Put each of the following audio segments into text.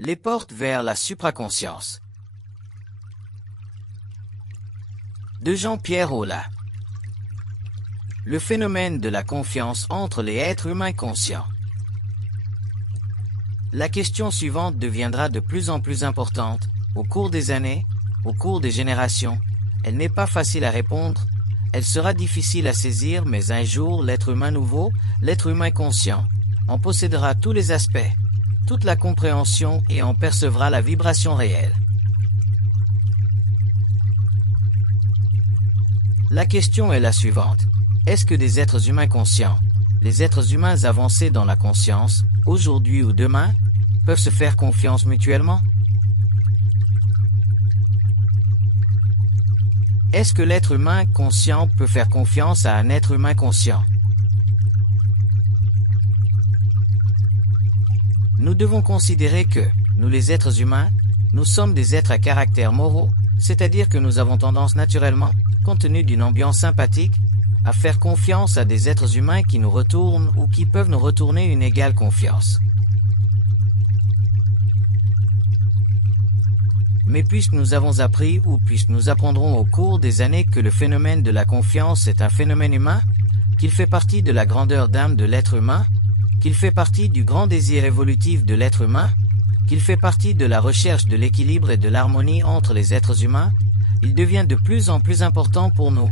Les portes vers la supraconscience. De Jean-Pierre Aulas. Le phénomène de la confiance entre les êtres humains conscients. La question suivante deviendra de plus en plus importante, au cours des années, au cours des générations. Elle n'est pas facile à répondre, elle sera difficile à saisir, mais un jour, l'être humain nouveau, l'être humain conscient, en possédera tous les aspects, toute la compréhension et en percevra la vibration réelle. La question est la suivante. Est-ce que des êtres humains conscients, les êtres humains avancés dans la conscience, aujourd'hui ou demain, peuvent se faire confiance mutuellement? Est-ce que l'être humain conscient peut faire confiance à un être humain conscient? Nous devons considérer que, nous les êtres humains, nous sommes des êtres à caractère moraux, c'est-à-dire que nous avons tendance naturellement, compte tenu d'une ambiance sympathique, à faire confiance à des êtres humains qui nous retournent ou qui peuvent nous retourner une égale confiance. Mais puisque nous avons appris ou puisque nous apprendrons au cours des années que le phénomène de la confiance est un phénomène humain, qu'il fait partie de la grandeur d'âme de l'être humain, qu'il fait partie du grand désir évolutif de l'être humain, qu'il fait partie de la recherche de l'équilibre et de l'harmonie entre les êtres humains, il devient de plus en plus important pour nous,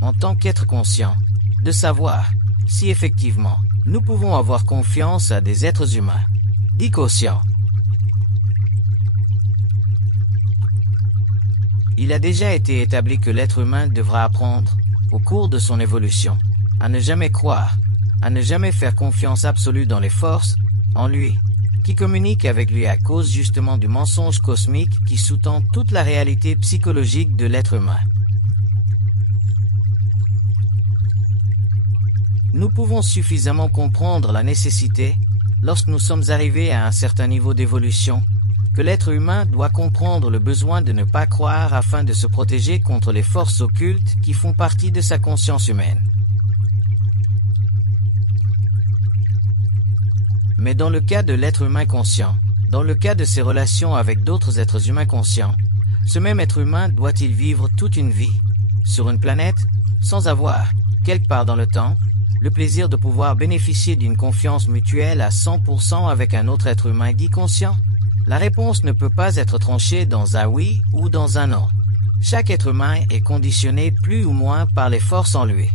en tant qu'êtres conscients, de savoir si effectivement nous pouvons avoir confiance à des êtres humains, dits conscients. Il a déjà été établi que l'être humain devra apprendre, au cours de son évolution, à ne jamais croire, à ne jamais faire confiance absolue dans les forces, en lui, qui communiquent avec lui à cause justement du mensonge cosmique qui sous-tend toute la réalité psychologique de l'être humain. Nous pouvons suffisamment comprendre la nécessité, lorsque nous sommes arrivés à un certain niveau d'évolution, que l'être humain doit comprendre le besoin de ne pas croire afin de se protéger contre les forces occultes qui font partie de sa conscience humaine. Mais dans le cas de l'être humain conscient, dans le cas de ses relations avec d'autres êtres humains conscients, ce même être humain doit-il vivre toute une vie, sur une planète, sans avoir, quelque part dans le temps, le plaisir de pouvoir bénéficier d'une confiance mutuelle à 100% avec un autre être humain dit conscient? La réponse ne peut pas être tranchée dans un oui ou dans un non. Chaque être humain est conditionné plus ou moins par les forces en lui.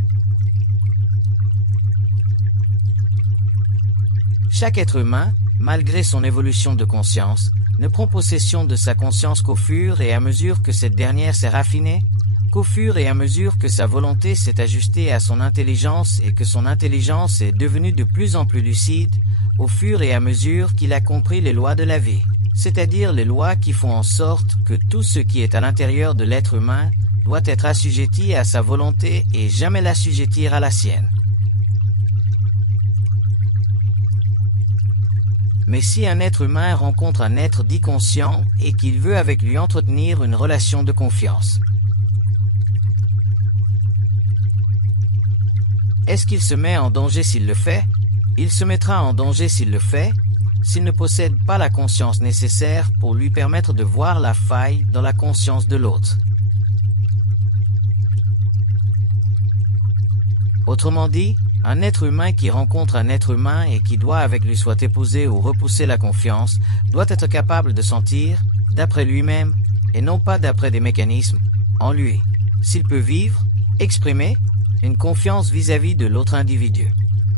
Chaque être humain, malgré son évolution de conscience, ne prend possession de sa conscience qu'au fur et à mesure que cette dernière s'est raffinée, qu'au fur et à mesure que sa volonté s'est ajustée à son intelligence et que son intelligence est devenue de plus en plus lucide, au fur et à mesure qu'il a compris les lois de la vie, c'est-à-dire les lois qui font en sorte que tout ce qui est à l'intérieur de l'être humain doit être assujetti à sa volonté et jamais l'assujettir à la sienne. Mais si un être humain rencontre un être dit conscient et qu'il veut avec lui entretenir une relation de confiance, est-ce qu'il se met en danger s'il le fait? Il se mettra en danger s'il le fait, s'il ne possède pas la conscience nécessaire pour lui permettre de voir la faille dans la conscience de l'autre. Autrement dit, un être humain qui rencontre un être humain et qui doit avec lui soit épouser ou repousser la confiance, doit être capable de sentir, d'après lui-même, et non pas d'après des mécanismes, en lui, s'il peut vivre, exprimer, une confiance vis-à-vis de l'autre individu.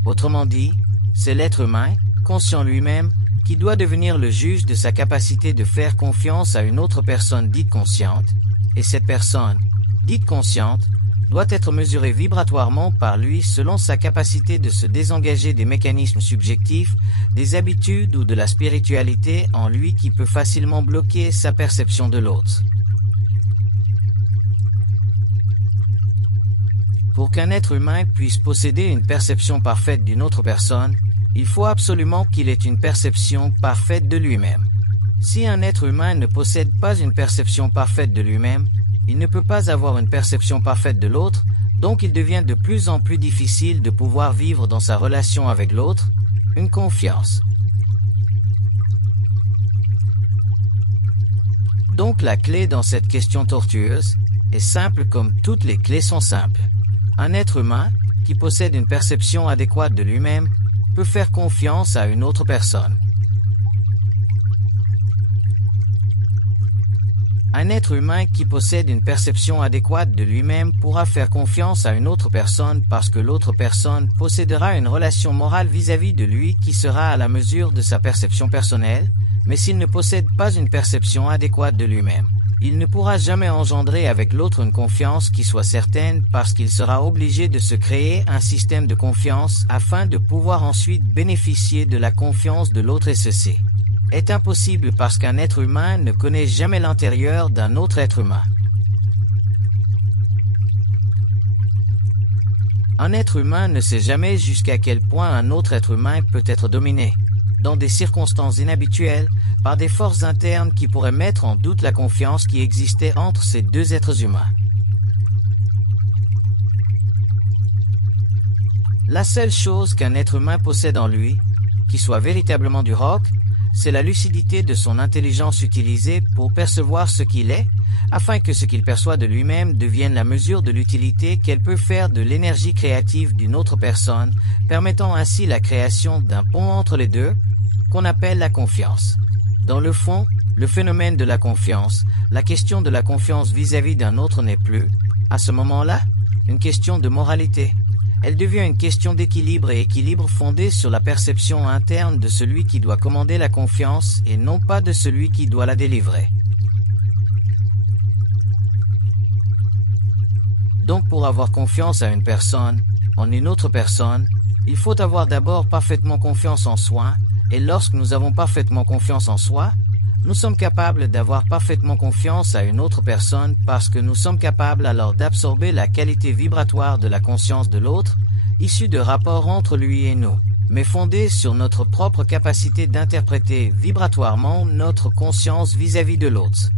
Autrement dit, c'est l'être humain, conscient lui-même, qui doit devenir le juge de sa capacité de faire confiance à une autre personne dite consciente, et cette personne, dite consciente, doit être mesurée vibratoirement par lui selon sa capacité de se désengager des mécanismes subjectifs, des habitudes ou de la spiritualité en lui qui peut facilement bloquer sa perception de l'autre. Pour qu'un être humain puisse posséder une perception parfaite d'une autre personne, il faut absolument qu'il ait une perception parfaite de lui-même. Si un être humain ne possède pas une perception parfaite de lui-même, il ne peut pas avoir une perception parfaite de l'autre, donc il devient de plus en plus difficile de pouvoir vivre dans sa relation avec l'autre, une confiance. Donc la clé dans cette question tortueuse est simple comme toutes les clés sont simples. Un être humain qui possède une perception adéquate de lui-même peut faire confiance à une autre personne. Un être humain qui possède une perception adéquate de lui-même pourra faire confiance à une autre personne parce que l'autre personne possédera une relation morale vis-à-vis de lui qui sera à la mesure de sa perception personnelle, mais s'il ne possède pas une perception adéquate de lui-même, il ne pourra jamais engendrer avec l'autre une confiance qui soit certaine parce qu'il sera obligé de se créer un système de confiance afin de pouvoir ensuite bénéficier de la confiance de l'autre et ceci est impossible parce qu'un être humain ne connaît jamais l'intérieur d'un autre être humain. Un être humain ne sait jamais jusqu'à quel point un autre être humain peut être dominé, dans des circonstances inhabituelles, par des forces internes qui pourraient mettre en doute la confiance qui existait entre ces deux êtres humains. La seule chose qu'un être humain possède en lui, qui soit véritablement du roc, c'est la lucidité de son intelligence utilisée pour percevoir ce qu'il est, afin que ce qu'il perçoit de lui-même devienne la mesure de l'utilité qu'elle peut faire de l'énergie créative d'une autre personne, permettant ainsi la création d'un pont entre les deux, qu'on appelle la confiance. Dans le fond, le phénomène de la confiance, la question de la confiance vis-à-vis d'un autre n'est plus, à ce moment-là, une question de moralité. Elle devient une question d'équilibre et équilibre fondé sur la perception interne de celui qui doit commander la confiance et non pas de celui qui doit la délivrer. Donc pour avoir confiance à une personne, en une autre personne, il faut avoir d'abord parfaitement confiance en soi, et lorsque nous avons parfaitement confiance en soi, nous sommes capables d'avoir parfaitement confiance à une autre personne parce que nous sommes capables alors d'absorber la qualité vibratoire de la conscience de l'autre, issue de rapports entre lui et nous, mais fondée sur notre propre capacité d'interpréter vibratoirement notre conscience vis-à-vis de l'autre.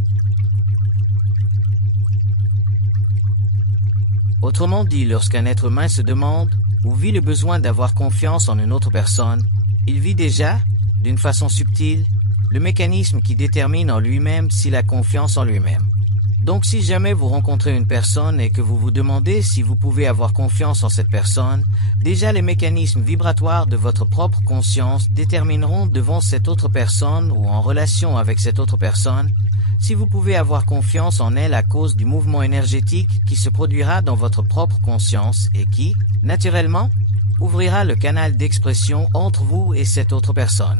Autrement dit, lorsqu'un être humain se demande ou vit le besoin d'avoir confiance en une autre personne, il vit déjà, d'une façon subtile, le mécanisme qui détermine en lui-même s'il a confiance en lui-même. Donc si jamais vous rencontrez une personne et que vous vous demandez si vous pouvez avoir confiance en cette personne, déjà les mécanismes vibratoires de votre propre conscience détermineront devant cette autre personne ou en relation avec cette autre personne, si vous pouvez avoir confiance en elle à cause du mouvement énergétique qui se produira dans votre propre conscience et qui, naturellement, ouvrira le canal d'expression entre vous et cette autre personne.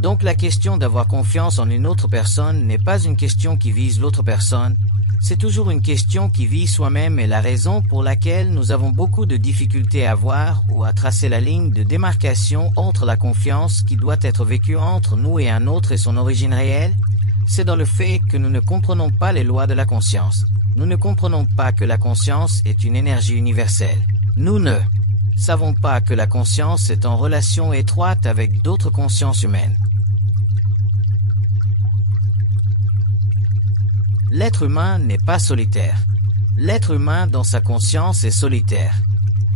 Donc la question d'avoir confiance en une autre personne n'est pas une question qui vise l'autre personne, c'est toujours une question qui vise soi-même et la raison pour laquelle nous avons beaucoup de difficultés à voir ou à tracer la ligne de démarcation entre la confiance qui doit être vécue entre nous et un autre et son origine réelle, c'est dans le fait que nous ne comprenons pas les lois de la conscience. Nous ne comprenons pas que la conscience est une énergie universelle. Nous ne savons pas que la conscience est en relation étroite avec d'autres consciences humaines. L'être humain n'est pas solitaire. L'être humain dans sa conscience est solitaire.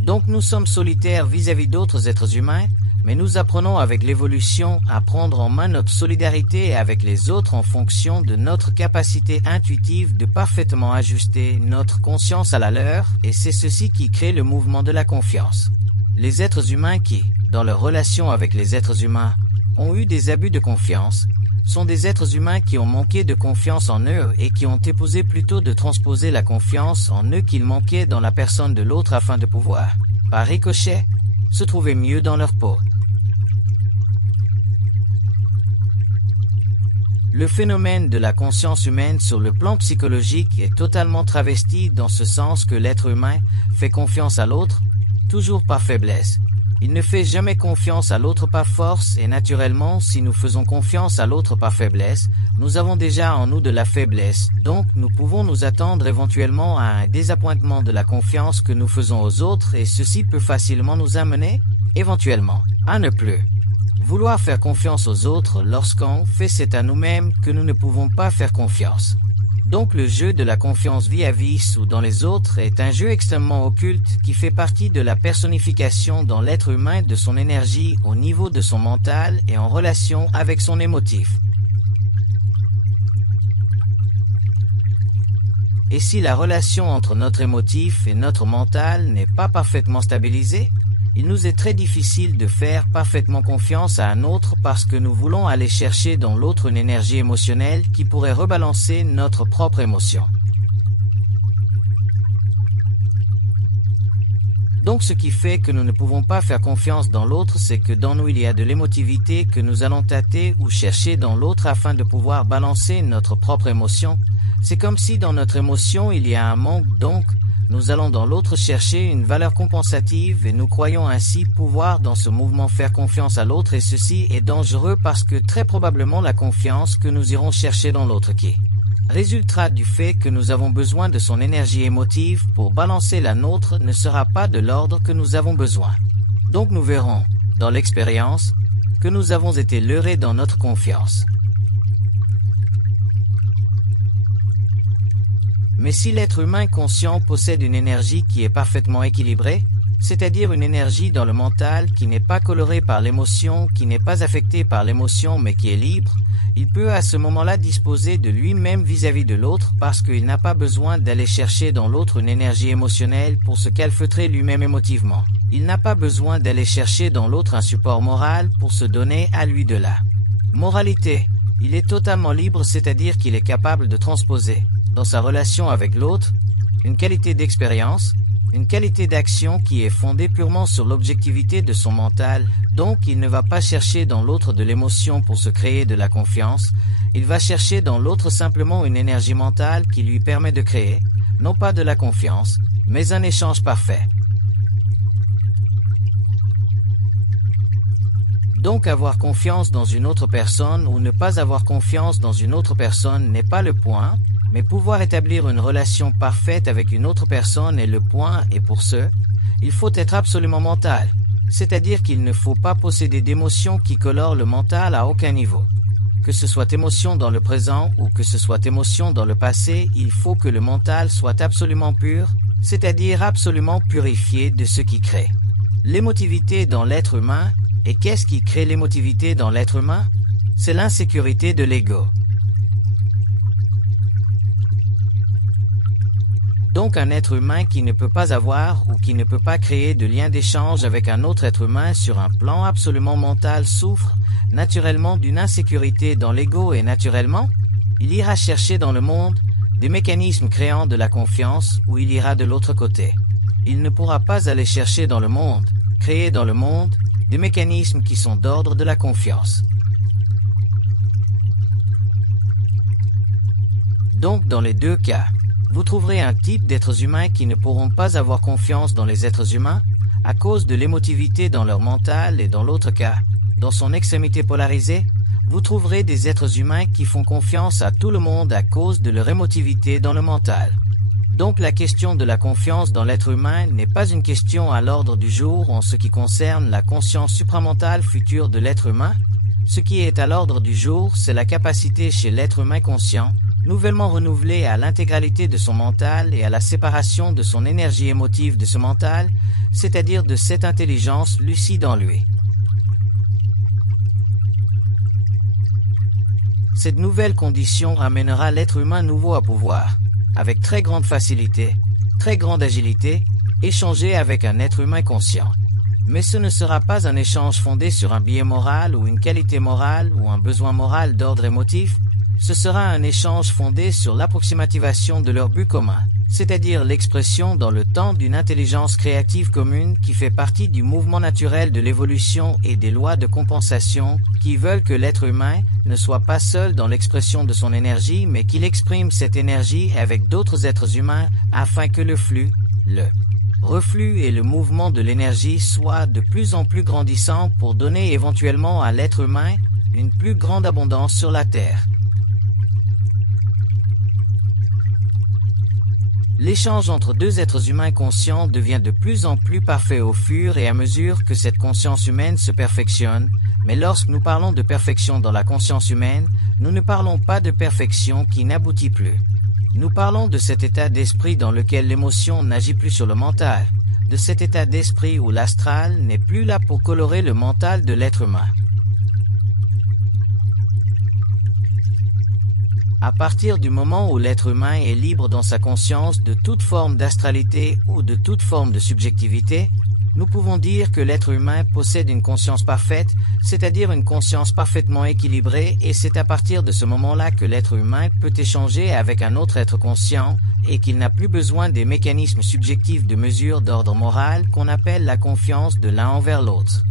Donc nous sommes solitaires vis-à-vis d'autres êtres humains, mais nous apprenons avec l'évolution à prendre en main notre solidarité avec les autres en fonction de notre capacité intuitive de parfaitement ajuster notre conscience à la leur, et c'est ceci qui crée le mouvement de la confiance. Les êtres humains qui, dans leur relation avec les êtres humains, ont eu des abus de confiance, sont des êtres humains qui ont manqué de confiance en eux et qui ont épousé plutôt de transposer la confiance en eux qu'ils manquaient dans la personne de l'autre afin de pouvoir, par ricochet, se trouver mieux dans leur peau. Le phénomène de la conscience humaine sur le plan psychologique est totalement travesti dans ce sens que l'être humain fait confiance à l'autre, toujours par faiblesse. Il ne fait jamais confiance à l'autre par force et naturellement, si nous faisons confiance à l'autre par faiblesse, nous avons déjà en nous de la faiblesse, donc nous pouvons nous attendre éventuellement à un désappointement de la confiance que nous faisons aux autres et ceci peut facilement nous amener, éventuellement, à ne plus vouloir faire confiance aux autres lorsqu'on fait c'est à nous-mêmes que nous ne pouvons pas faire confiance. Donc le jeu de la confiance vis-à-vis ou dans les autres est un jeu extrêmement occulte qui fait partie de la personnification dans l'être humain de son énergie au niveau de son mental et en relation avec son émotif. Et si la relation entre notre émotif et notre mental n'est pas parfaitement stabilisée, il nous est très difficile de faire parfaitement confiance à un autre parce que nous voulons aller chercher dans l'autre une énergie émotionnelle qui pourrait rebalancer notre propre émotion. Donc ce qui fait que nous ne pouvons pas faire confiance dans l'autre, c'est que dans nous il y a de l'émotivité que nous allons tâter ou chercher dans l'autre afin de pouvoir balancer notre propre émotion. C'est comme si dans notre émotion il y a un manque, donc nous allons dans l'autre chercher une valeur compensative et nous croyons ainsi pouvoir dans ce mouvement faire confiance à l'autre et ceci est dangereux parce que très probablement la confiance que nous irons chercher dans l'autre qui résultera du fait que nous avons besoin de son énergie émotive pour balancer la nôtre ne sera pas de l'ordre que nous avons besoin. Donc nous verrons, dans l'expérience, que nous avons été leurrés dans notre confiance. Mais si l'être humain conscient possède une énergie qui est parfaitement équilibrée, c'est-à-dire une énergie dans le mental qui n'est pas colorée par l'émotion, qui n'est pas affectée par l'émotion mais qui est libre, il peut à ce moment-là disposer de lui-même vis-à-vis de l'autre parce qu'il n'a pas besoin d'aller chercher dans l'autre une énergie émotionnelle pour se calfeutrer lui-même émotivement. Il n'a pas besoin d'aller chercher dans l'autre un support moral pour se donner à lui de la moralité. Il est totalement libre, c'est-à-dire qu'il est capable de transposer dans sa relation avec l'autre, une qualité d'expérience, une qualité d'action qui est fondée purement sur l'objectivité de son mental, donc il ne va pas chercher dans l'autre de l'émotion pour se créer de la confiance, il va chercher dans l'autre simplement une énergie mentale qui lui permet de créer, non pas de la confiance, mais un échange parfait. Donc avoir confiance dans une autre personne ou ne pas avoir confiance dans une autre personne n'est pas le point, mais pouvoir établir une relation parfaite avec une autre personne est le point et pour ce, il faut être absolument mental, c'est-à-dire qu'il ne faut pas posséder d'émotions qui colorent le mental à aucun niveau. Que ce soit émotion dans le présent ou que ce soit émotion dans le passé, il faut que le mental soit absolument pur, c'est-à-dire absolument purifié de ce qui crée l'émotivité dans l'être humain. Et qu'est-ce qui crée l'émotivité dans l'être humain? C'est l'insécurité de l'ego. Donc un être humain qui ne peut pas avoir ou qui ne peut pas créer de lien d'échange avec un autre être humain sur un plan absolument mental souffre naturellement d'une insécurité dans l'ego et naturellement, il ira chercher dans le monde des mécanismes créant de la confiance ou il ira de l'autre côté. Il ne pourra pas aller chercher dans le monde, créer dans le monde, des mécanismes qui sont d'ordre de la confiance. Donc dans les deux cas, vous trouverez un type d'êtres humains qui ne pourront pas avoir confiance dans les êtres humains à cause de l'émotivité dans leur mental et dans l'autre cas, dans son extrémité polarisée, vous trouverez des êtres humains qui font confiance à tout le monde à cause de leur émotivité dans le mental. Donc la question de la confiance dans l'être humain n'est pas une question à l'ordre du jour en ce qui concerne la conscience supramentale future de l'être humain. Ce qui est à l'ordre du jour, c'est la capacité chez l'être humain conscient, nouvellement renouvelée à l'intégralité de son mental et à la séparation de son énergie émotive de ce mental, c'est-à-dire de cette intelligence lucide en lui. Cette nouvelle condition ramènera l'être humain nouveau à pouvoir, avec très grande facilité, très grande agilité, échanger avec un être humain conscient. Mais ce ne sera pas un échange fondé sur un biais moral ou une qualité morale ou un besoin moral d'ordre émotif, ce sera un échange fondé sur l'approximativation de leur but commun, c'est-à-dire l'expression dans le temps d'une intelligence créative commune qui fait partie du mouvement naturel de l'évolution et des lois de compensation qui veulent que l'être humain ne soit pas seul dans l'expression de son énergie mais qu'il exprime cette énergie avec d'autres êtres humains afin que le flux, le reflux et le mouvement de l'énergie soient de plus en plus grandissants pour donner éventuellement à l'être humain une plus grande abondance sur la Terre. L'échange entre deux êtres humains conscients devient de plus en plus parfait au fur et à mesure que cette conscience humaine se perfectionne, mais lorsque nous parlons de perfection dans la conscience humaine, nous ne parlons pas de perfection qui n'aboutit plus. Nous parlons de cet état d'esprit dans lequel l'émotion n'agit plus sur le mental, de cet état d'esprit où l'astral n'est plus là pour colorer le mental de l'être humain. À partir du moment où l'être humain est libre dans sa conscience de toute forme d'astralité ou de toute forme de subjectivité, nous pouvons dire que l'être humain possède une conscience parfaite, c'est-à-dire une conscience parfaitement équilibrée, et c'est à partir de ce moment-là que l'être humain peut échanger avec un autre être conscient et qu'il n'a plus besoin des mécanismes subjectifs de mesure d'ordre moral qu'on appelle la confiance de l'un envers l'autre.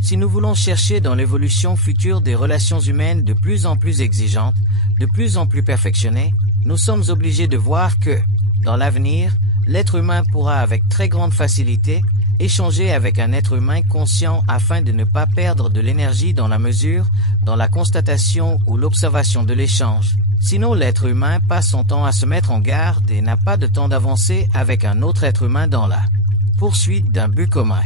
Si nous voulons chercher dans l'évolution future des relations humaines de plus en plus exigeantes, de plus en plus perfectionnées, nous sommes obligés de voir que, dans l'avenir, l'être humain pourra avec très grande facilité échanger avec un être humain conscient afin de ne pas perdre de l'énergie dans la mesure, dans la constatation ou l'observation de l'échange. Sinon, l'être humain passe son temps à se mettre en garde et n'a pas de temps d'avancer avec un autre être humain dans la poursuite d'un but commun.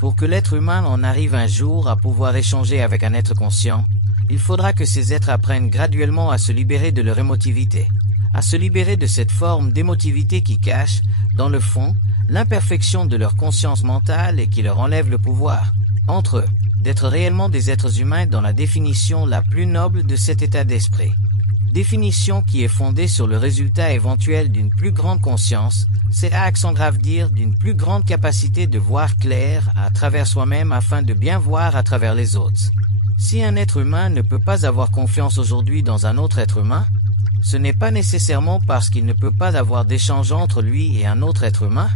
Pour que l'être humain en arrive un jour à pouvoir échanger avec un être conscient, il faudra que ces êtres apprennent graduellement à se libérer de leur émotivité, à se libérer de cette forme d'émotivité qui cache, dans le fond, l'imperfection de leur conscience mentale et qui leur enlève le pouvoir, entre eux, d'être réellement des êtres humains dans la définition la plus noble de cet état d'esprit. Définition qui est fondée sur le résultat éventuel d'une plus grande conscience, c'est à accent grave dire d'une plus grande capacité de voir clair à travers soi-même afin de bien voir à travers les autres. Si un être humain ne peut pas avoir confiance aujourd'hui dans un autre être humain, ce n'est pas nécessairement parce qu'il ne peut pas avoir d'échange entre lui et un autre être humain,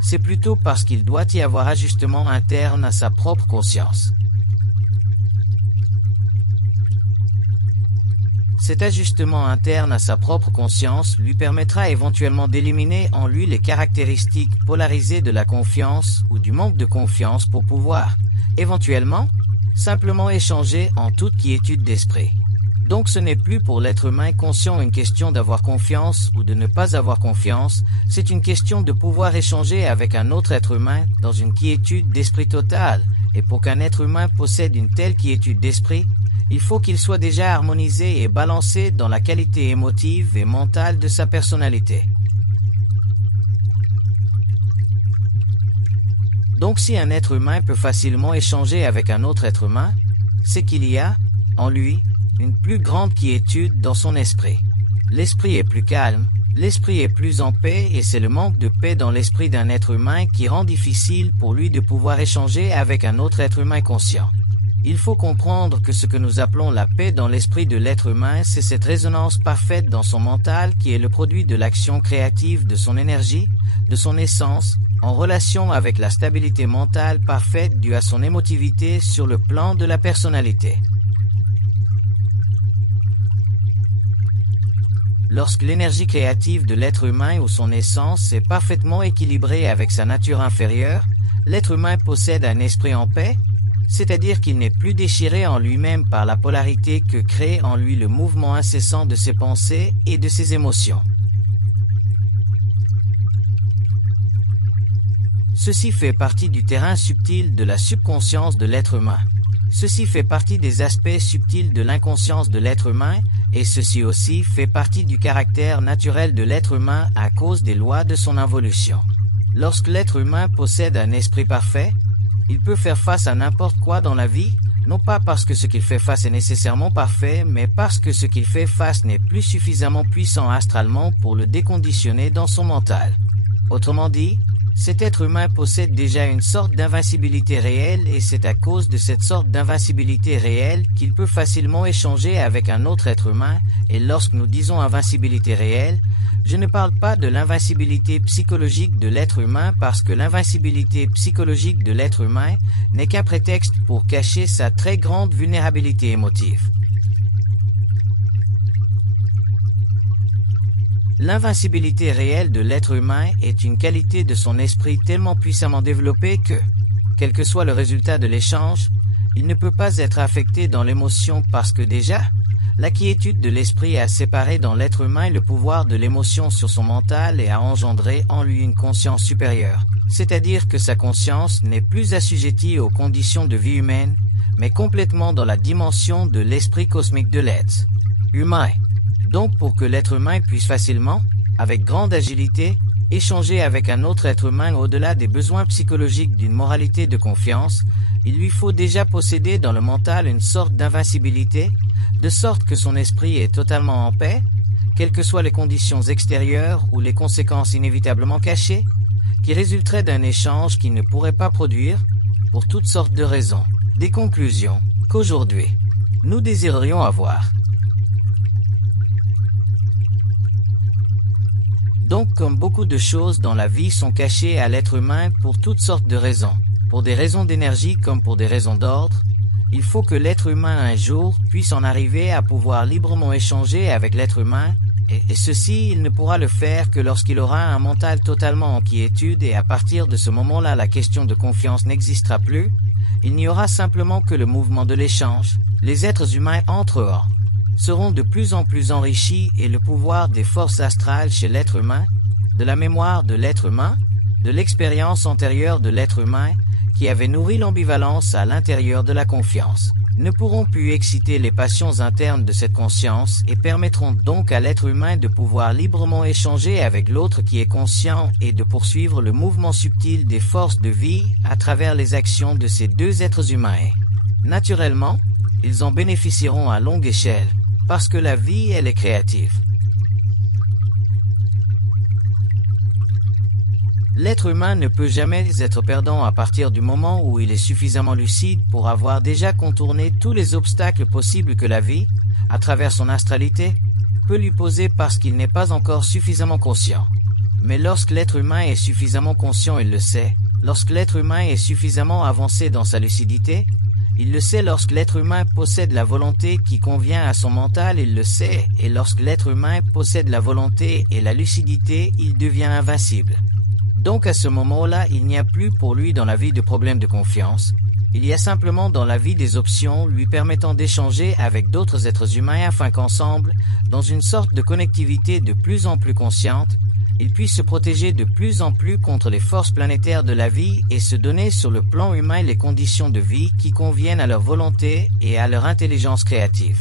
c'est plutôt parce qu'il doit y avoir ajustement interne à sa propre conscience. Cet ajustement interne à sa propre conscience lui permettra éventuellement d'éliminer en lui les caractéristiques polarisées de la confiance ou du manque de confiance pour pouvoir, éventuellement, simplement échanger en toute quiétude d'esprit. Donc ce n'est plus pour l'être humain conscient une question d'avoir confiance ou de ne pas avoir confiance, c'est une question de pouvoir échanger avec un autre être humain dans une quiétude d'esprit totale, et pour qu'un être humain possède une telle quiétude d'esprit, il faut qu'il soit déjà harmonisé et balancé dans la qualité émotive et mentale de sa personnalité. Donc si un être humain peut facilement échanger avec un autre être humain, c'est qu'il y a, en lui, une plus grande quiétude dans son esprit. L'esprit est plus calme, l'esprit est plus en paix et c'est le manque de paix dans l'esprit d'un être humain qui rend difficile pour lui de pouvoir échanger avec un autre être humain conscient. Il faut comprendre que ce que nous appelons la paix dans l'esprit de l'être humain, c'est cette résonance parfaite dans son mental qui est le produit de l'action créative de son énergie, de son essence, en relation avec la stabilité mentale parfaite due à son émotivité sur le plan de la personnalité. Lorsque l'énergie créative de l'être humain ou son essence est parfaitement équilibrée avec sa nature inférieure, l'être humain possède un esprit en paix, c'est-à-dire qu'il n'est plus déchiré en lui-même par la polarité que crée en lui le mouvement incessant de ses pensées et de ses émotions. Ceci fait partie du terrain subtil de la subconscience de l'être humain. Ceci fait partie des aspects subtils de l'inconscience de l'être humain, et ceci aussi fait partie du caractère naturel de l'être humain à cause des lois de son involution. Lorsque l'être humain possède un esprit parfait, il peut faire face à n'importe quoi dans la vie, non pas parce que ce qu'il fait face est nécessairement parfait, mais parce que ce qu'il fait face n'est plus suffisamment puissant astralement pour le déconditionner dans son mental. Autrement dit, cet être humain possède déjà une sorte d'invincibilité réelle et c'est à cause de cette sorte d'invincibilité réelle qu'il peut facilement échanger avec un autre être humain, et lorsque nous disons invincibilité réelle, je ne parle pas de l'invincibilité psychologique de l'être humain parce que l'invincibilité psychologique de l'être humain n'est qu'un prétexte pour cacher sa très grande vulnérabilité émotive. L'invincibilité réelle de l'être humain est une qualité de son esprit tellement puissamment développée que, quel que soit le résultat de l'échange, il ne peut pas être affecté dans l'émotion parce que déjà, La quiétude de l'esprit a séparé dans l'être humain le pouvoir de l'émotion sur son mental et a engendré en lui une conscience supérieure. C'est-à-dire que sa conscience n'est plus assujettie aux conditions de vie humaine, mais complètement dans la dimension de l'esprit cosmique de l'être humain. Donc pour que l'être humain puisse facilement, avec grande agilité, échanger avec un autre être humain au-delà des besoins psychologiques d'une moralité de confiance, il lui faut déjà posséder dans le mental une sorte d'invincibilité, de sorte que son esprit est totalement en paix, quelles que soient les conditions extérieures ou les conséquences inévitablement cachées, qui résulteraient d'un échange qu'il ne pourrait pas produire, pour toutes sortes de raisons. Des conclusions qu'aujourd'hui, nous désirerions avoir. Donc, comme beaucoup de choses dans la vie sont cachées à l'être humain pour toutes sortes de raisons, pour des raisons d'énergie comme pour des raisons d'ordre, il faut que l'être humain un jour puisse en arriver à pouvoir librement échanger avec l'être humain, et ceci, il ne pourra le faire que lorsqu'il aura un mental totalement en quiétude, et à partir de ce moment-là, la question de confiance n'existera plus, il n'y aura simplement que le mouvement de l'échange. Les êtres humains entre eux seront de plus en plus enrichis et le pouvoir des forces astrales chez l'être humain, de la mémoire de l'être humain, de l'expérience antérieure de l'être humain, qui avait nourri l'ambivalence à l'intérieur de la confiance, ne pourront plus exciter les passions internes de cette conscience et permettront donc à l'être humain de pouvoir librement échanger avec l'autre qui est conscient et de poursuivre le mouvement subtil des forces de vie à travers les actions de ces deux êtres humains. Naturellement, ils en bénéficieront à longue échelle, parce que la vie, elle est créative. L'être humain ne peut jamais être perdant à partir du moment où il est suffisamment lucide pour avoir déjà contourné tous les obstacles possibles que la vie, à travers son astralité, peut lui poser parce qu'il n'est pas encore suffisamment conscient. Mais lorsque l'être humain est suffisamment conscient, il le sait. Lorsque l'être humain est suffisamment avancé dans sa lucidité, il le sait. Lorsque l'être humain possède la volonté qui convient à son mental, il le sait. Et lorsque l'être humain possède la volonté et la lucidité, il devient invincible. Donc à ce moment-là, il n'y a plus pour lui dans la vie de problème de confiance. Il y a simplement dans la vie des options lui permettant d'échanger avec d'autres êtres humains afin qu'ensemble, dans une sorte de connectivité de plus en plus consciente, ils puissent se protéger de plus en plus contre les forces planétaires de la vie et se donner sur le plan humain les conditions de vie qui conviennent à leur volonté et à leur intelligence créative.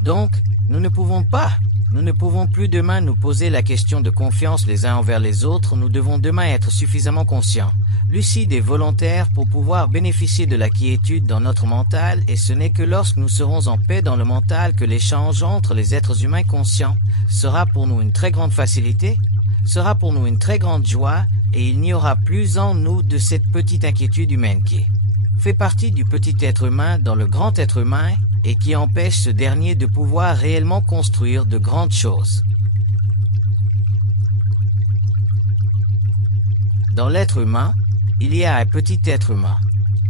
Donc, nous ne pouvons plus demain nous poser la question de confiance les uns envers les autres. Nous devons demain être suffisamment conscients, lucides et volontaires pour pouvoir bénéficier de la quiétude dans notre mental, et ce n'est que lorsque nous serons en paix dans le mental que l'échange entre les êtres humains conscients sera pour nous une très grande facilité, sera pour nous une très grande joie, et il n'y aura plus en nous de cette petite inquiétude humaine qui fait partie du petit être humain dans le grand être humain, et qui empêche ce dernier de pouvoir réellement construire de grandes choses. Dans l'être humain, il y a un petit être humain.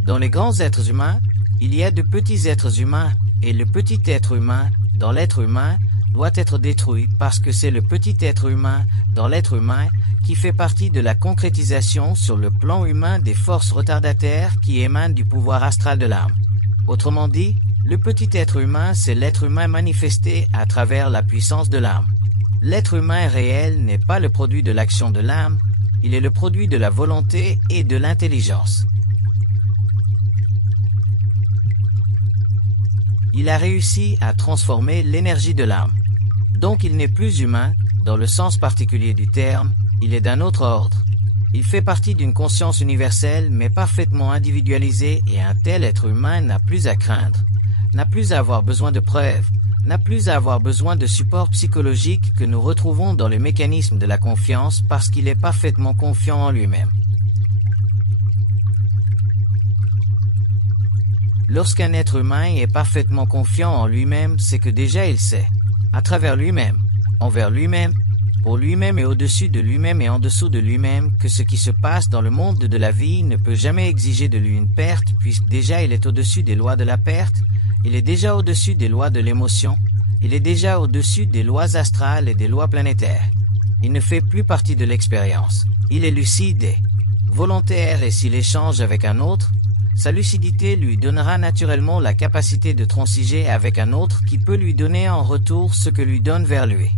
Dans les grands êtres humains, il y a de petits êtres humains, et le petit être humain, dans l'être humain, doit être détruit parce que c'est le petit être humain, dans l'être humain, qui fait partie de la concrétisation sur le plan humain des forces retardataires qui émanent du pouvoir astral de l'âme. Autrement dit, le petit être humain, c'est l'être humain manifesté à travers la puissance de l'âme. L'être humain réel n'est pas le produit de l'action de l'âme, il est le produit de la volonté et de l'intelligence. Il a réussi à transformer l'énergie de l'âme. Donc il n'est plus humain, dans le sens particulier du terme, il est d'un autre ordre. Il fait partie d'une conscience universelle mais parfaitement individualisée, et un tel être humain n'a plus à craindre, n'a plus à avoir besoin de preuves, n'a plus à avoir besoin de support psychologique que nous retrouvons dans le mécanisme de la confiance parce qu'il est parfaitement confiant en lui-même. Lorsqu'un être humain est parfaitement confiant en lui-même, c'est que déjà il sait, à travers lui-même, envers lui-même, pour lui-même et au-dessus de lui-même et en dessous de lui-même, que ce qui se passe dans le monde de la vie ne peut jamais exiger de lui une perte, puisque déjà il est au-dessus des lois de la perte, il est déjà au-dessus des lois de l'émotion, il est déjà au-dessus des lois astrales et des lois planétaires. Il ne fait plus partie de l'expérience. Il est lucide et volontaire, et s'il échange avec un autre, Sa lucidité lui donnera naturellement la capacité de transiger avec un autre qui peut lui donner en retour ce que lui donne vers lui.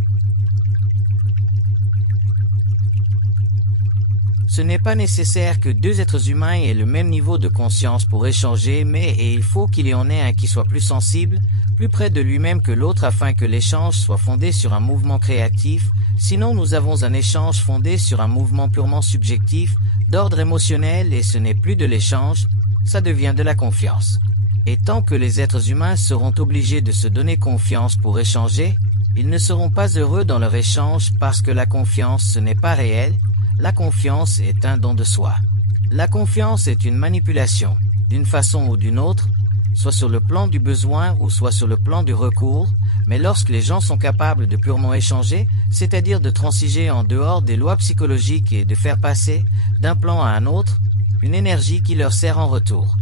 Ce n'est pas nécessaire que deux êtres humains aient le même niveau de conscience pour échanger, mais il faut qu'il y en ait un qui soit plus sensible, plus près de lui-même que l'autre afin que l'échange soit fondé sur un mouvement créatif. Sinon nous avons un échange fondé sur un mouvement purement subjectif, d'ordre émotionnel, et ce n'est plus de l'échange, ça devient de la confiance. Et tant que les êtres humains seront obligés de se donner confiance pour échanger, ils ne seront pas heureux dans leur échange parce que la confiance ce n'est pas réel. La confiance est un don de soi. La confiance est une manipulation, d'une façon ou d'une autre, soit sur le plan du besoin ou soit sur le plan du recours, mais lorsque les gens sont capables de purement échanger, c'est-à-dire de transiger en dehors des lois psychologiques et de faire passer, d'un plan à un autre, une énergie qui leur sert en retour.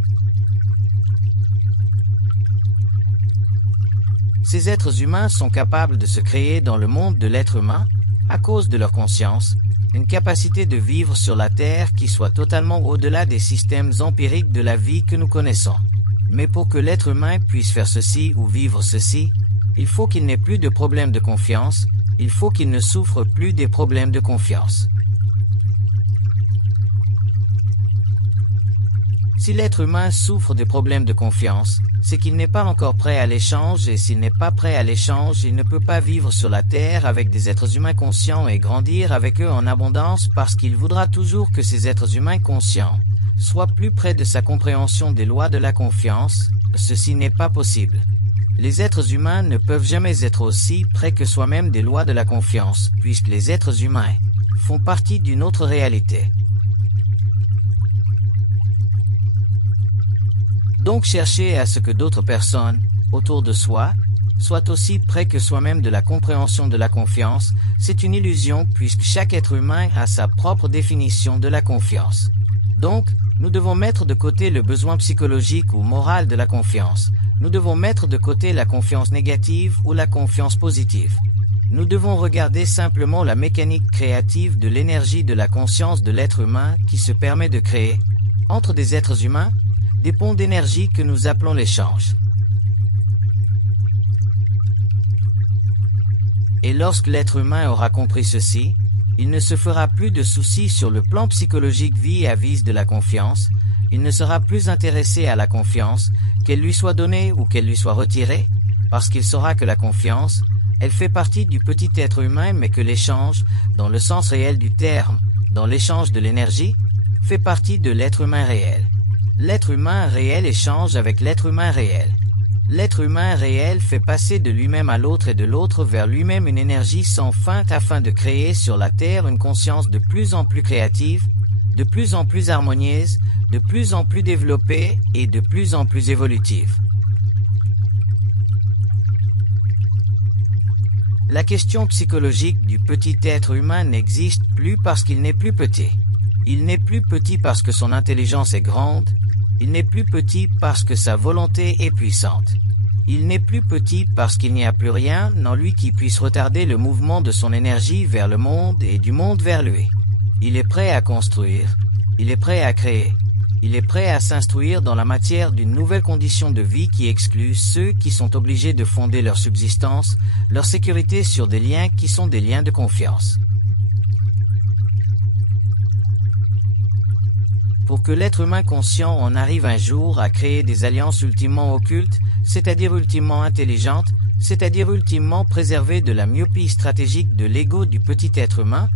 Ces êtres humains sont capables de se créer dans le monde de l'être humain, à cause de leur conscience, une capacité de vivre sur la Terre qui soit totalement au-delà des systèmes empiriques de la vie que nous connaissons. Mais pour que l'être humain puisse faire ceci ou vivre ceci, il faut qu'il n'ait plus de problèmes de confiance, il faut qu'il ne souffre plus des problèmes de confiance. Si l'être humain souffre des problèmes de confiance, c'est qu'il n'est pas encore prêt à l'échange, et s'il n'est pas prêt à l'échange, il ne peut pas vivre sur la Terre avec des êtres humains conscients et grandir avec eux en abondance parce qu'il voudra toujours que ces êtres humains conscients soient plus près de sa compréhension des lois de la confiance. Ceci n'est pas possible. Les êtres humains ne peuvent jamais être aussi près que soi-même des lois de la confiance, puisque les êtres humains font partie d'une autre réalité. Donc chercher à ce que d'autres personnes, autour de soi, soient aussi près que soi-même de la compréhension de la confiance, c'est une illusion puisque chaque être humain a sa propre définition de la confiance. Donc, nous devons mettre de côté le besoin psychologique ou moral de la confiance. Nous devons mettre de côté la confiance négative ou la confiance positive. Nous devons regarder simplement la mécanique créative de l'énergie de la conscience de l'être humain qui se permet de créer, entre des êtres humains, des ponts d'énergie que nous appelons l'échange. Et lorsque l'être humain aura compris ceci, il ne se fera plus de soucis sur le plan psychologique vis-à-vis de la confiance, il ne sera plus intéressé à la confiance, qu'elle lui soit donnée ou qu'elle lui soit retirée, parce qu'il saura que la confiance, elle fait partie du petit être humain, mais que l'échange, dans le sens réel du terme, dans l'échange de l'énergie, fait partie de l'être humain réel. L'être humain réel échange avec l'être humain réel. L'être humain réel fait passer de lui-même à l'autre et de l'autre vers lui-même une énergie sans fin afin de créer sur la Terre une conscience de plus en plus créative, de plus en plus harmonieuse, de plus en plus développée et de plus en plus évolutive. La question psychologique du petit être humain n'existe plus parce qu'il n'est plus petit. Il n'est plus petit parce que son intelligence est grande. Il n'est plus petit parce que sa volonté est puissante. Il n'est plus petit parce qu'il n'y a plus rien en lui qui puisse retarder le mouvement de son énergie vers le monde et du monde vers lui. Il est prêt à construire. Il est prêt à créer. Il est prêt à s'instruire dans la matière d'une nouvelle condition de vie qui exclut ceux qui sont obligés de fonder leur subsistance, leur sécurité sur des liens qui sont des liens de confiance. Pour que l'être humain conscient en arrive un jour à créer des alliances ultimement occultes, c'est-à-dire ultimement intelligentes, c'est-à-dire ultimement préservées de la myopie stratégique de l'ego du petit être humain,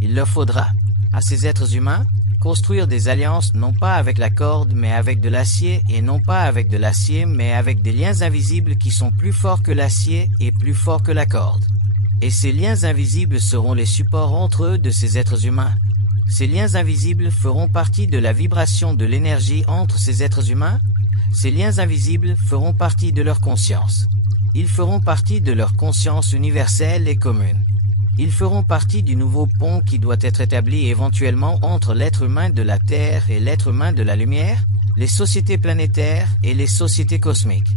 il leur faudra, à ces êtres humains, construire des alliances non pas avec la corde mais avec de l'acier, et non pas avec de l'acier mais avec des liens invisibles qui sont plus forts que l'acier et plus forts que la corde. Et ces liens invisibles seront les supports entre eux de ces êtres humains. Ces liens invisibles feront partie de la vibration de l'énergie entre ces êtres humains. Ces liens invisibles feront partie de leur conscience. Ils feront partie de leur conscience universelle et commune. Ils feront partie du nouveau pont qui doit être établi éventuellement entre l'être humain de la Terre et l'être humain de la lumière, les sociétés planétaires et les sociétés cosmiques.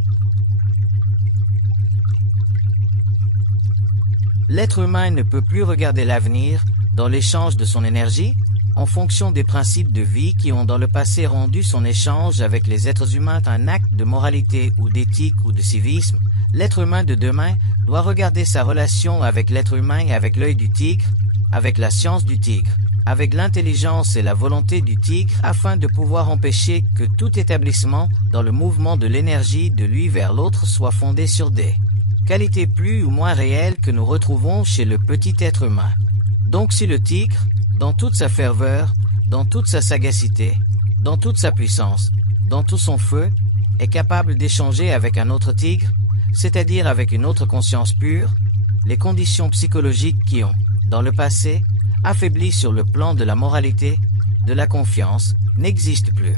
L'être humain ne peut plus regarder l'avenir dans l'échange de son énergie, en fonction des principes de vie qui ont dans le passé rendu son échange avec les êtres humains un acte de moralité ou d'éthique ou de civisme, l'être humain de demain doit regarder sa relation avec l'être humain avec l'œil du tigre, avec la science du tigre, avec l'intelligence et la volonté du tigre afin de pouvoir empêcher que tout établissement dans le mouvement de l'énergie de lui vers l'autre soit fondé sur des qualités plus ou moins réelles que nous retrouvons chez le petit être humain. Donc si le tigre, dans toute sa ferveur, dans toute sa sagacité, dans toute sa puissance, dans tout son feu, est capable d'échanger avec un autre tigre, c'est-à-dire avec une autre conscience pure, les conditions psychologiques qui ont, dans le passé, affaibli sur le plan de la moralité, de la confiance, n'existent plus.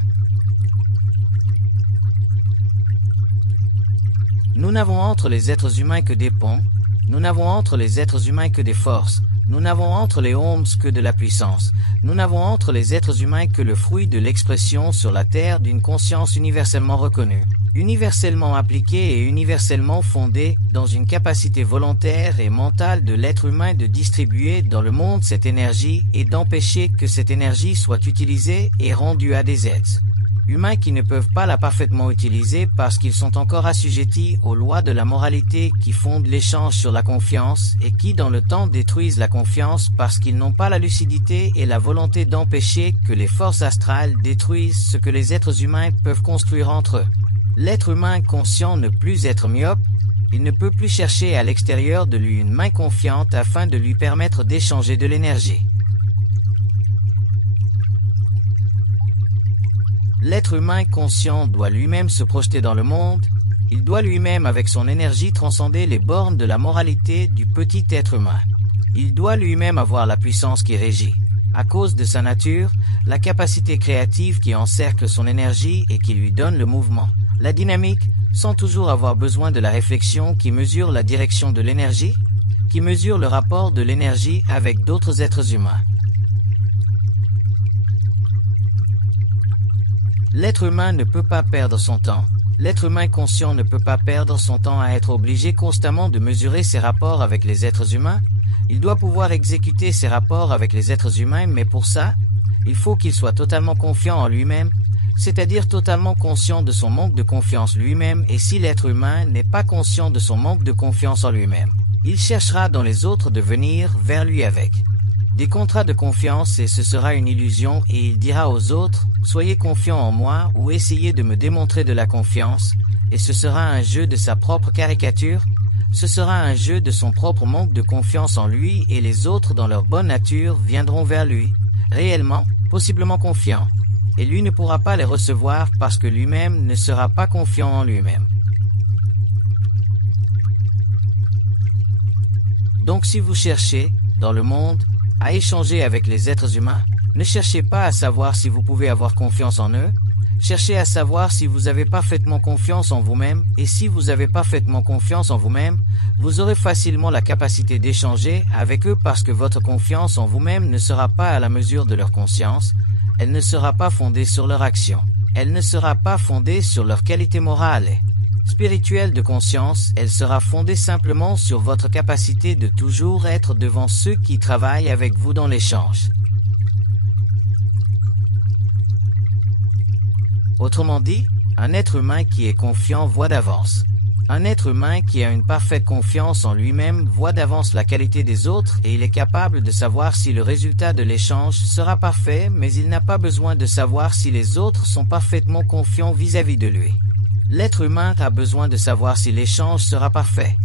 Nous n'avons entre les êtres humains que des ponts, nous n'avons entre les êtres humains que des forces, nous n'avons entre les hommes que de la puissance, nous n'avons entre les êtres humains que le fruit de l'expression sur la terre d'une conscience universellement reconnue, universellement appliquée et universellement fondée dans une capacité volontaire et mentale de l'être humain de distribuer dans le monde cette énergie et d'empêcher que cette énergie soit utilisée et rendue à des êtres humains qui ne peuvent pas la parfaitement utiliser parce qu'ils sont encore assujettis aux lois de la moralité qui fondent l'échange sur la confiance et qui dans le temps détruisent la confiance parce qu'ils n'ont pas la lucidité et la volonté d'empêcher que les forces astrales détruisent ce que les êtres humains peuvent construire entre eux. L'être humain conscient ne plus être myope, il ne peut plus chercher à l'extérieur de lui une main confiante afin de lui permettre d'échanger de l'énergie. L'être humain conscient doit lui-même se projeter dans le monde, il doit lui-même avec son énergie transcender les bornes de la moralité du petit être humain. Il doit lui-même avoir la puissance qui régit, à cause de sa nature, la capacité créative qui encercle son énergie et qui lui donne le mouvement, la dynamique, sans toujours avoir besoin de la réflexion qui mesure la direction de l'énergie, qui mesure le rapport de l'énergie avec d'autres êtres humains. L'être humain ne peut pas perdre son temps. L'être humain conscient ne peut pas perdre son temps à être obligé constamment de mesurer ses rapports avec les êtres humains. Il doit pouvoir exécuter ses rapports avec les êtres humains, mais pour ça, il faut qu'il soit totalement confiant en lui-même, c'est-à-dire totalement conscient de son manque de confiance lui-même, et si l'être humain n'est pas conscient de son manque de confiance en lui-même, il cherchera dans les autres de venir vers lui avec des contrats de confiance et ce sera une illusion et il dira aux autres « Soyez confiants en moi » ou « Essayez de me démontrer de la confiance » et ce sera un jeu de sa propre caricature, ce sera un jeu de son propre manque de confiance en lui et les autres dans leur bonne nature viendront vers lui, réellement, possiblement confiants, et lui ne pourra pas les recevoir parce que lui-même ne sera pas confiant en lui-même. Donc si vous cherchez, dans le monde, à échanger avec les êtres humains, ne cherchez pas à savoir si vous pouvez avoir confiance en eux, cherchez à savoir si vous avez parfaitement confiance en vous-même, et si vous avez parfaitement confiance en vous-même, vous aurez facilement la capacité d'échanger avec eux parce que votre confiance en vous-même ne sera pas à la mesure de leur conscience, elle ne sera pas fondée sur leur action, elle ne sera pas fondée sur leur qualité morale et spirituelle de conscience, elle sera fondée simplement sur votre capacité de toujours être devant ceux qui travaillent avec vous dans l'échange. Autrement dit, un être humain qui est confiant voit d'avance. Un être humain qui a une parfaite confiance en lui-même voit d'avance la qualité des autres et il est capable de savoir si le résultat de l'échange sera parfait, mais il n'a pas besoin de savoir si les autres sont parfaitement confiants vis-à-vis de lui. L'être humain a besoin de savoir si l'échange sera parfait.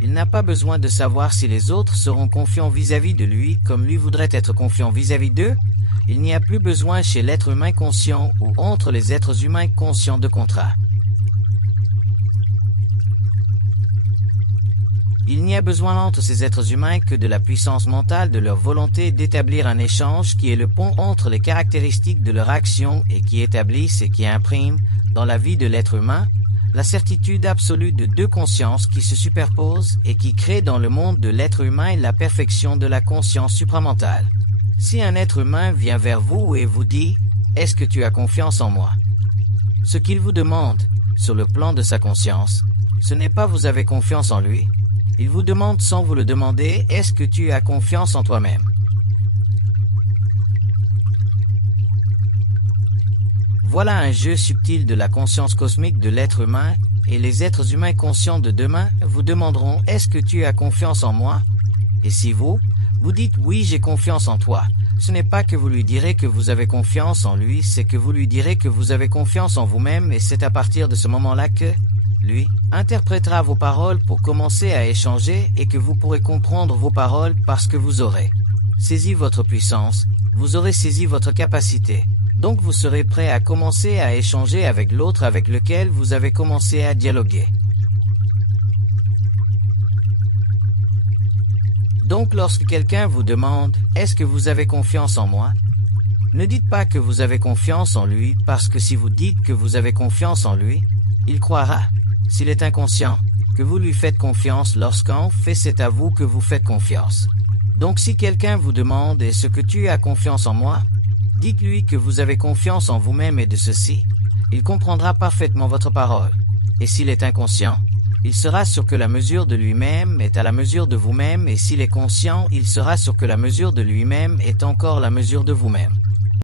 Il n'a pas besoin de savoir si les autres seront confiants vis-à-vis de lui comme lui voudrait être confiant vis-à-vis d'eux. Il n'y a plus besoin chez l'être humain conscient ou entre les êtres humains conscients de contrat. Il n'y a besoin entre ces êtres humains que de la puissance mentale de leur volonté d'établir un échange qui est le pont entre les caractéristiques de leur action et qui établissent et qui impriment, dans la vie de l'être humain, la certitude absolue de deux consciences qui se superposent et qui créent dans le monde de l'être humain la perfection de la conscience supramentale. Si un être humain vient vers vous et vous dit « Est-ce que tu as confiance en moi ?» Ce qu'il vous demande, sur le plan de sa conscience, ce n'est pas « Vous avez confiance en lui ». Il vous demande sans vous le demander « Est-ce que tu as confiance en toi-même » Voilà un jeu subtil de la conscience cosmique de l'être humain, et les êtres humains conscients de demain vous demanderont « Est-ce que tu as confiance en moi ?» Et si vous dites « Oui, j'ai confiance en toi », ce n'est pas que vous lui direz que vous avez confiance en lui, c'est que vous lui direz que vous avez confiance en vous-même, et c'est à partir de ce moment-là que lui interprétera vos paroles pour commencer à échanger et que vous pourrez comprendre vos paroles parce que vous aurez saisi votre puissance, vous aurez saisi votre capacité. Donc vous serez prêt à commencer à échanger avec l'autre avec lequel vous avez commencé à dialoguer. Donc lorsque quelqu'un vous demande « Est-ce que vous avez confiance en moi ?» Ne dites pas que vous avez confiance en lui parce que si vous dites que vous avez confiance en lui, il croira, s'il est inconscient, que vous lui faites confiance lorsqu'en fait c'est à vous que vous faites confiance. Donc si quelqu'un vous demande « Est-ce que tu as confiance en moi ?» Dites-lui que vous avez confiance en vous-même et de ceci. Il comprendra parfaitement votre parole. Et s'il est inconscient, il sera sûr que la mesure de lui-même est à la mesure de vous-même et s'il est conscient, il sera sûr que la mesure de lui-même est encore la mesure de vous-même.